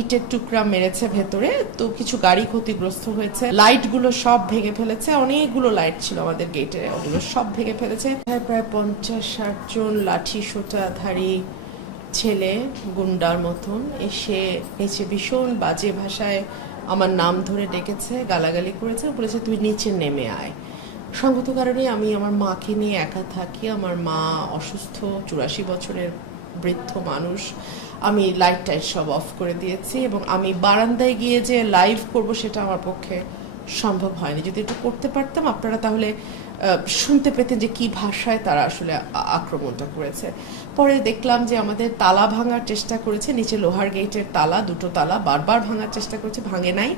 ইটের টুকরা মেরেছে ভেতরে, তো কিছু গাড়ি ক্ষতিগ্রস্ত হয়েছে, লাইটগুলো সব ভেঙে ফেলেছে, অনেকগুলো লাইট ছিল আমাদের গেটে, ওগুলো সব ভেঙে ফেলেছে। প্রায় 50-60 জন লাঠি সোঁটাধারী ছেলে গুন্ডার মতন এসে নিচে ভীষণ বাজে ভাষায় আমার নাম ধরে ডেকেছে, গালাগালি করেছে, বলেছে তুই নিচে নেমে আয়। সঙ্গত কারণে আমি আমার মাকে নিয়ে একা থাকি, আমার মা অসুস্থ, 84 বছরের বৃদ্ধ মানুষ। আমি লাইট টাইট সব অফ করে দিয়েছি এবং আমি বারান্দায় গিয়ে যে লাইভ করব সেটা আমার পক্ষে সম্ভব হয়নি। যদি একটু করতে পারতাম আপনারা তাহলে শুনতে পেতেন যে কি ভাষায় তারা আসলে আক্রমণটা করেছে। পরে দেখলাম যে আমাদের তালা ভাঙার চেষ্টা করেছে, নিচে লোহার গেটের তালা, দুটো তালা বারবার ভাঙার চেষ্টা করেছে, ভাঙে নাই।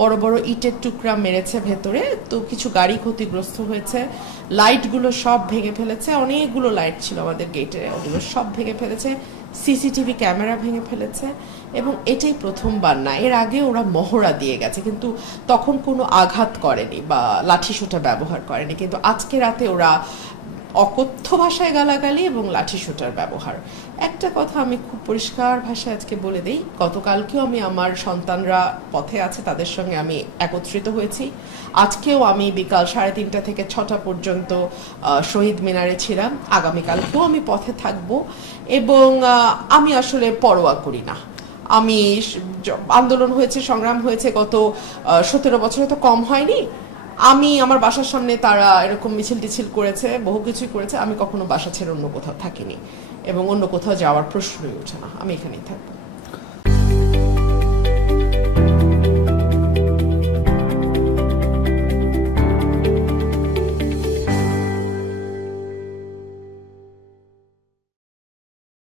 বড় বড় ইটের টুকরা মেরেছে ভেতরে, তো কিছু গাড়ি ক্ষতিগ্রস্ত হয়েছে, লাইটগুলো সব ভেঙে ফেলেছে, অনেকগুলো লাইট ছিল আমাদের গেটে, ওগুলো সব ভেঙে ফেলেছে, সিসিটিভি ক্যামেরা ভেঙে ফেলেছে। এবং এটাই প্রথমবার না, এর আগে ওরা মহড়া দিয়ে গেছে, কিন্তু তখন কোনো আঘাত করেনি বা লাঠিসোঁটা ব্যবহার করেনি। কিন্তু আজকে রাতে ওরা অকথ্য ভাষায় গালাগালি এবং লাঠিসোঁটার ব্যবহার। একটা কথা আমি খুব পরিষ্কার ভাষায় আজকে বলে দিই, গতকালকেও আমি আমার সন্তানরা পথে আছে, তাদের সঙ্গে আমি একত্রিত হয়েছি। আজকেও আমি বিকাল 3:30 থেকে 6টা পর্যন্ত শহীদ মিনারে ছিলাম, আগামীকালকেও আমি পথে থাকব এবং আমি আসলে পরোয়া করি না। আমি আন্দোলন হয়েছে, সংগ্রাম হয়েছে, গত 17 বছরে তো কম হয়নি। আমি আমার বাসার সামনে তারা এরকম মিছিল টিছিল করেছে, বহু কিছুই করেছে, আমি কখনো বাসা ছেড়ে অন্য কোথাও থাকিনি এবং অন্য কোথাও যাওয়ার প্রশ্নই ওঠে না, আমি এখানেই থাকবো।